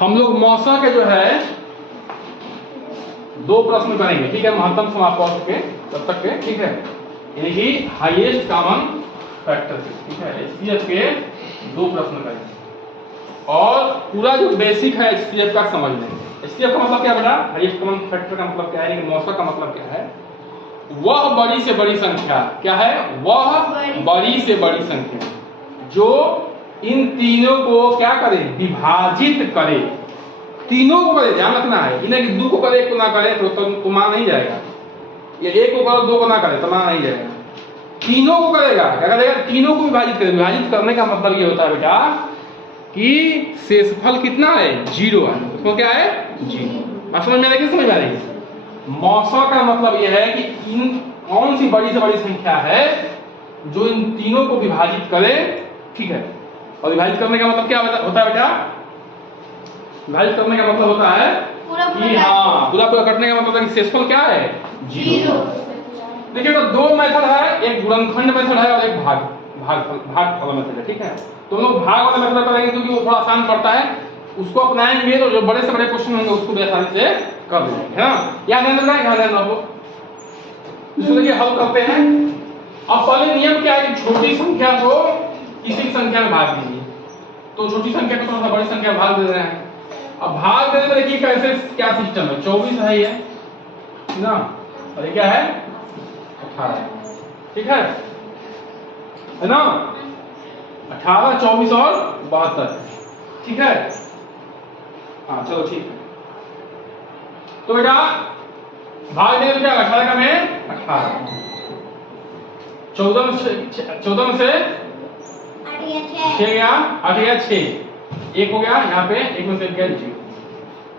हम लोग मौसा के जो है 2 प्रश्न करेंगे, ठीक है, महत्तम समापक के तब तक के, ठीक है, यानी कि हाईएस्ट कॉमन फैक्टर के, ठीक है, एचसीएफ के 2 प्रश्न करेंगे और पूरा जो बेसिक है एचसीएफ का समझ लेंगे। एचसीएफ का मतलब क्या बेटा? हाईएस्ट कॉमन फैक्टर का मतलब क्या है, यानी कि मौसा का मतलब क्या है? वह बड़ी से बड़ी संख्या, क्या है? वह बड़ी से बड़ी संख्या जो इन तीनों को क्या करे? विभाजित करे। तीनों को करे, ध्यान रखना है, इन्हें कि 2 को करे 1 को ना करे तो मान नहीं जाएगा, ये 1 को करो 2 को ना करे तो मान नहीं जाएगा। तीनों को करेगा, क्या करेगा? तीनों को विभाजित करे। विभाजित करने का मतलब ये होता है बेटा कि शेषफल कितना है? 0 है। उसमें क्या है? 0। अब समझ में आ रही है? समझ में आ रही है? मौसा का मतलब यह है कि इन कौन सी बड़ी से बड़ी संख्या है जो इन तीनों को विभाजित करे, ठीक है। और विभाजित करने का मतलब क्या होता है बेटा? विभाजित करने का मतलब होता है कि हाँ, पूरा कटने का मतलब है कि शेषफल क्या है? 0। देखिए तो 2 मेथड है, एक गुणनखंड मेथड है और एक भागफल मेथड है, ठीक है। तो हम लोग भाग वाला मेथड करेंगे क्योंकि वो थोड़ा आसान पड़ता है, उसको अपनाएंगे तो जो बड़े से बड़े क्वेश्चन होंगे उसको भी आसानी से कर देंगे, है ना। याद रहना हो, इसको देखिए हल करते हैं। अब पहले नियम क्या है कि छोटी संख्या को किसी संख्या में भाग दीजिए, तो छोटी संख्या को थोड़ा सा बड़ी संख्या में भाग दे रहे हैं। अब भाग देने में देखिए कैसे क्या सिस्टम है। 24 है ये ना, और ये क्या है? 18, ठीक है ना। 18, 24 और 72, ठीक है। हाँ चलो ठीक है। तो बेटा भाग देने में क्या? 18 का में 18, 14 में से 6 गया, 8 गया 6, 1 हो गया यहाँ पे, 1 में से गया 0।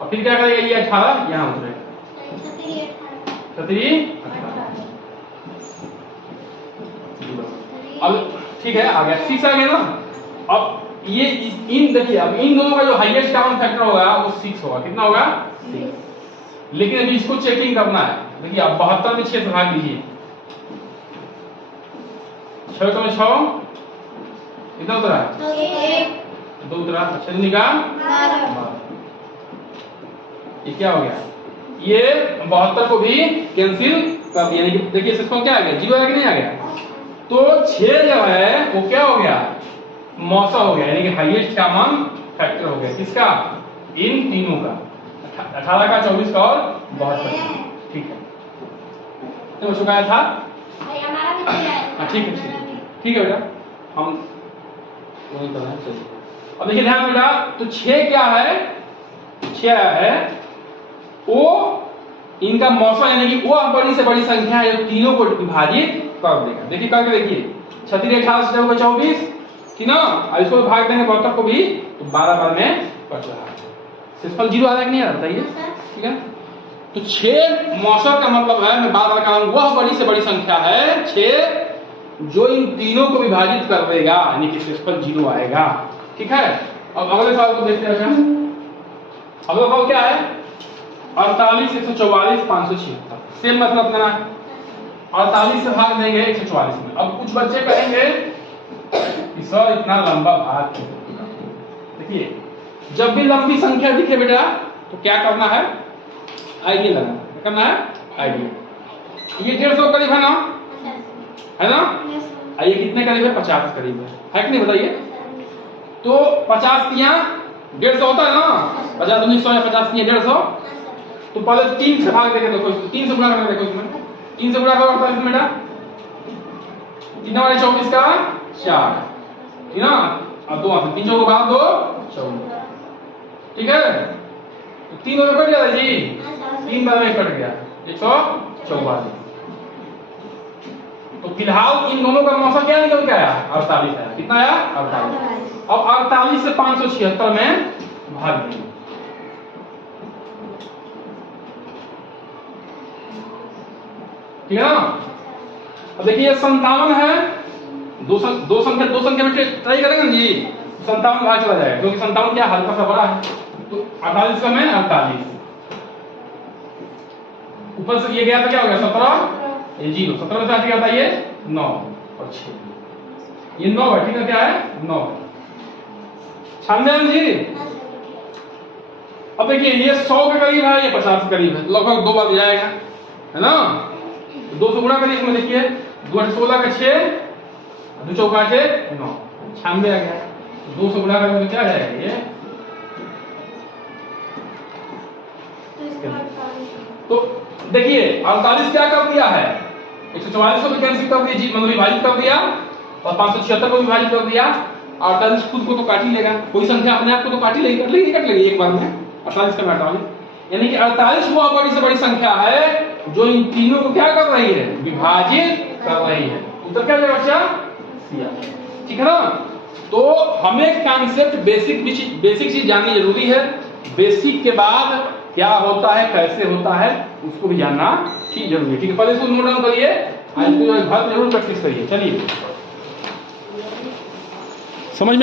और फिर क्या करेगा? ये 18 यहाँ उतरेगा, 37 अब ठीक है, आ गया 6 आ गया ना। अब ये इन देखिए, अब इन दोनों का जो हाईएस्ट कॉमन फैक्टर होगा वो 6 होगा। कितना होगा? 6। लेकिन अभी इसको चेकिंग करना है। देखिए अब 72 में 6 से भाग दीजिए, 6 में 6 कितना उतरा? 2 उतरा। अच्छा निकाल, ये क्या हो गया? ये 72 को भी कैंसिल कर दिया, यानी कि देखिए इसको क्या आ गया? 0 आ गया, नहीं आ गया? तो 6 जो है वो क्या हो गया? मौसा हो गया, यानी कि हाईएस्ट कॉमन फैक्टर हो गया। किसका? इन तीनों का, 18 का, 24 का और 72 का, ठीक है। तो बच्चों का था ठीक है, ठीक है बेटा, हम वही कर रहे हैं। चलिए अब देखिए ध्यान बेटा, तो 6 क्या है? 6 है वो इनका मौसा, यानी कि वो बड़ी से बड़ी संख्या है जो तीनों को विभाजित कर देगा। देखिए करके देखिए, 36 18 से 24 कि ना, और इसको भाग देंगे 72 को भी, तो 12 बार में बच रहा है। शेषफल 0 आ रहा है कि नहीं आ रहा? बताइए, ठीक है। तो 6 मौसा का मतलब है, मैं बार बार कह रहा हूं, वह बड़ी से बड़ी संख्या है 6 जो इन तीनों को विभाजित कर देगा, यानी कि शेषफल 0 आएगा, ठीक है। अब अगले सवाल को देखते हैं। अगला सवाल क्या है? 48 144 576, सेम मतलब अपना 48 से भाग देंगे 144 में। अब कुछ बच्चे कहेंगे कि सर इतना लंबा भाग क्यों? देखिए जब भी लंबी संख्या दिखे बेटा तो क्या करना है? आइडिया लगाना। क्या करना है? आइडिया। ये 150 करीब है ना, है ना? ये कितने करीब है? 50 करीब है कि नहीं? बताइए। तो 50 तिया 150 होता है ना, 50 दूनी 100 या 50 तिया 150। तो पहले 3 से भाग देके देखो, 3 से गुणा करके देखो, इसमें 3 से गुणा करो 48 में बेटा, 3 हमारे 24 का 4, ठीक ना। अब 2 3 को भाग दो 14, ठीक है। तो 3 में कट गया जी, 3 बार में कट गया 144। तो फिलहाल इन दोनों का मौसा क्या निकल के आया? 48 आया। कितना आया? 48। अब 48 से 576 में भाग देंगे, ठीक है ना। अब देखिए 57 है, दो संख्या में ट्राई करेंगे ना जी, 57 भाग चला जाएगा क्योंकि 57 क्या हल्का सा बड़ा है। तो 48 का में 48, ऊपर से ये गया तो क्या हो गया? 17, ये 0, 17 में से क्या था? ये 9 और 6, ये 9 है, ठीक है। क्या है? 9 96 जी। अब देखिए ये 100 के करीब है, ये 50 के करीब है, लगभग 2 बार जाएगा, है ना। 2 से गुणा करिए इसमें, देखिए 2 से 16 का 6, 2 चौका 6 9, 96 आ गया। 2 से गुणा करेंगे तो क्या जाएगा ये, तो देखिए 48 क्या कर दिया है, 144 को भी कैंसिल कर दिया, मतलब विभाजित कर दिया, और 576 को विभाजित कर दिया। 48 खुद को तो काट ही लेगा, कोई संख्या अपने आप को तो काट ही लेगी, कट लेगी एक बार में। 48 का 48, यानी कि 48 वो बड़ी से बड़ी संख्या है जो इन तीनों को क्या कर रही है, विभाजित कर रही है। उत्तर क्या जाएगा बच्चा, ठीक है ना। तो हमें कॉन्सेप्ट बेसिक चीज जाननी जरूरी है। बेसिक के बाद क्या होता है, कैसे होता है, उसको भी जानना ठीक जरूरी है। ठीक है, पहले इसको नोट डाउन करिए, आज घर जरूर प्रैक्टिस करिए। चलिए समझ में